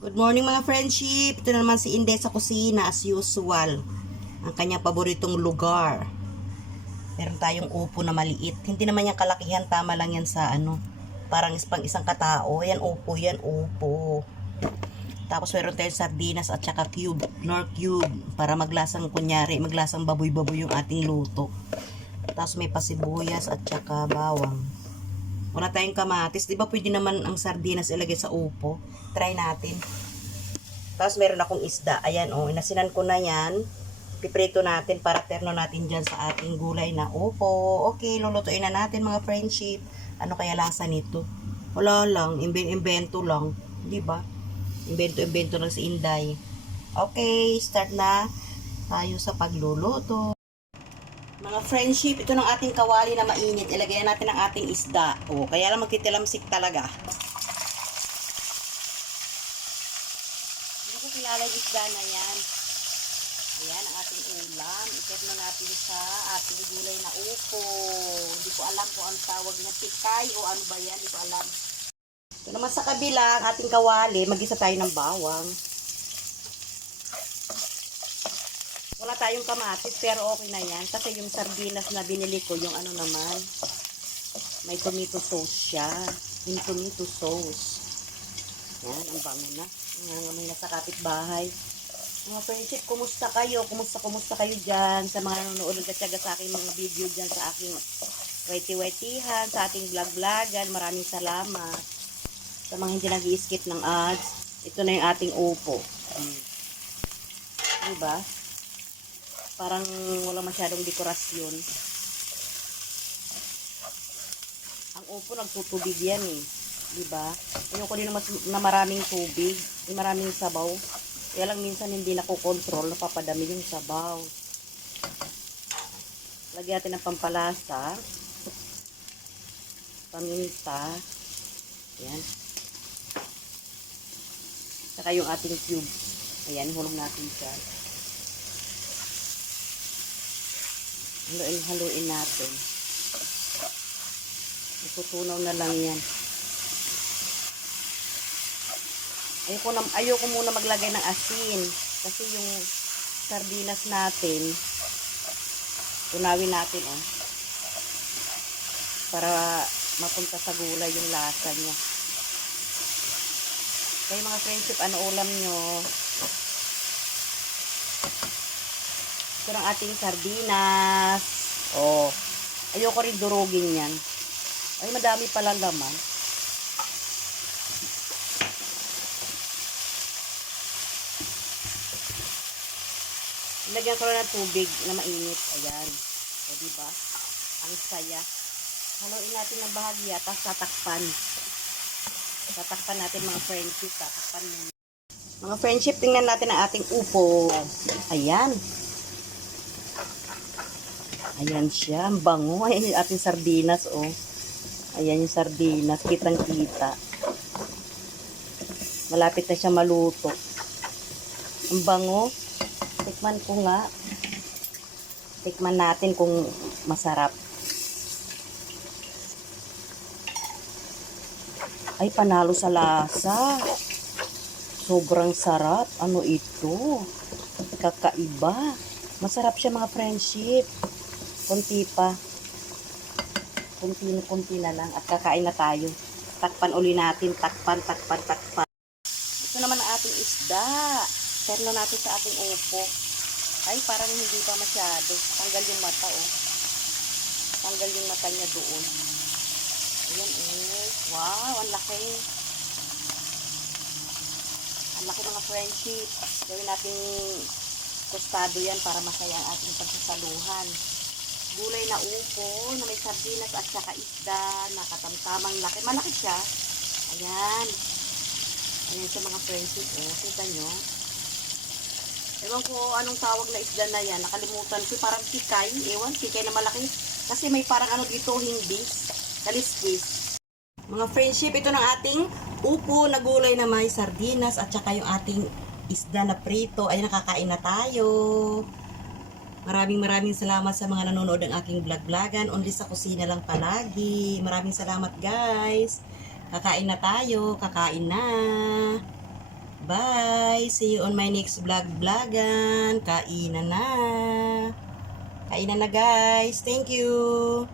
Good morning mga friendship. Ito na naman si Inday sa kusina as usual. Ang kanyang paboritong lugar. Meron tayong upo na maliit. Hindi naman yung kalakihan, tama lang yan sa parang pang isang katao. Yan upo, yan upo. Tapos meron tayong sardinas at saka cube, nor cube. Para maglasang kunyari, maglasang baboy-baboy yung ating luto. Tapos may pasibuyas at saka bawang. Wala tayong kamatis. Di ba pwede naman ang sardinas ilagay sa upo? Try natin. Tapos meron akong isda. Ayan inasinan ko na yan. Piprito natin para terno natin dyan sa ating gulay na upo. Okay, lulutuin na natin mga friendship. Ano kaya lasa nito? Wala lang. Invento lang. Di ba? Invento lang si Inday. Okay, start na tayo sa pagluluto. Mga friendship, ito ng ating kawali na mainit. Ilagay na natin ang ating isda. Kaya lang magtitilamsik talaga. Hindi ko kilala yung isda na yan. Ayan, ang ating ulam. Ikat na natin sa ating gulay na upo. Hindi ko alam kung ang tawag niya, pikay o ano ba yan. Hindi ko alam. Ito naman sa kabila, ang ating kawali, mag-isa tayo ng bawang. Wala tayong kamatis, pero okay na yan. Kasi yung sardinas na binili ko, yung ano naman, may tomato sauce siya. Yung tomato sauce. Yan, ang bango na. Nangangamoy na sa kapitbahay. Mga friendship, kumusta kayo? Kumusta kayo dyan? Sa mga nanonood at syaga sa aking mga video dyan sa aking waiti-waitihan, sa ating vlog-vlogan. Maraming salamat. Sa mga hindi nag-i-skip ng ads, ito na yung ating upo. Diba? Parang wala masyadong dekorasyon. Ang upo nagtutubig yan diba? Ayoko din na maraming tubig, maraming sabaw. Kaya lang minsan hindi nakokontrol, napapadami yung sabaw. Lagyan natin ng pampalasa. Paminta. Ayan. Saka yung ating cube. Ayan, hulong natin siya. Haluin natin. Natutunaw na lang yan. Ayoko muna maglagay ng asin. Kasi yung sardinas natin, tunawin natin para mapunta sa gulay yung lasa niya. Kaya mga friendship, ano ulam nyo? Ito ng ating sardinas. Ayoko rin durugin yan. Ay, madami pala laman. Lagyan ko na ng tubig na mainit. Ayan. Diba? Ang saya. Haluin natin ng bahagya, tapos tatakpan. Tatakpan natin mga friendship. Tatakpan muna. Mga friendship, tingnan natin ang ating upo. Ayan. Ayan siya. Ang bango. Ayan yung ating sardinas, Ayan yung sardinas. Kitang-kita. Malapit na siya maluto. Ang bango. Tikman ko nga. Tikman natin kung masarap. Ay, panalo sa lasa. Sobrang sarap. Ano ito? Kakaiba. Masarap siya mga friendship. Kunti pa. Kunti na lang. At kakain na tayo. Takpan uli natin. Takpan. Ito naman ang ating isda. Terno natin sa ating upo. Ay, parang hindi pa masyado. Tanggal yung mata, Tanggal yung mata niya doon. Ayan, wow, ang laki. Ang laki mga friendship. Gawin natin tostado yan para masaya ang ating pagsasaluhan. Gulay na upo na may sardinas at saka isda na katamtamang laki. Malaki siya. Ayan. Ayan sa mga friendship, Kita nyo? Ewan ko anong tawag na isda na yan. Nakalimutan ko. Parang pikay. Pikay na malaki. Kasi may parang dito, hindi. Kaliskis. Mga friendship, ito ng ating upo na gulay na may sardinas at saka yung ating isda na prito. Ay, nakakain na tayo. Maraming salamat sa mga nanonood ng aking vlog-vlogan. Only sa kusina lang palagi. Maraming salamat guys. Kakain na tayo. Kakain na. Bye! See you on my next vlogan. Kainan na. Kainan na guys. Thank you.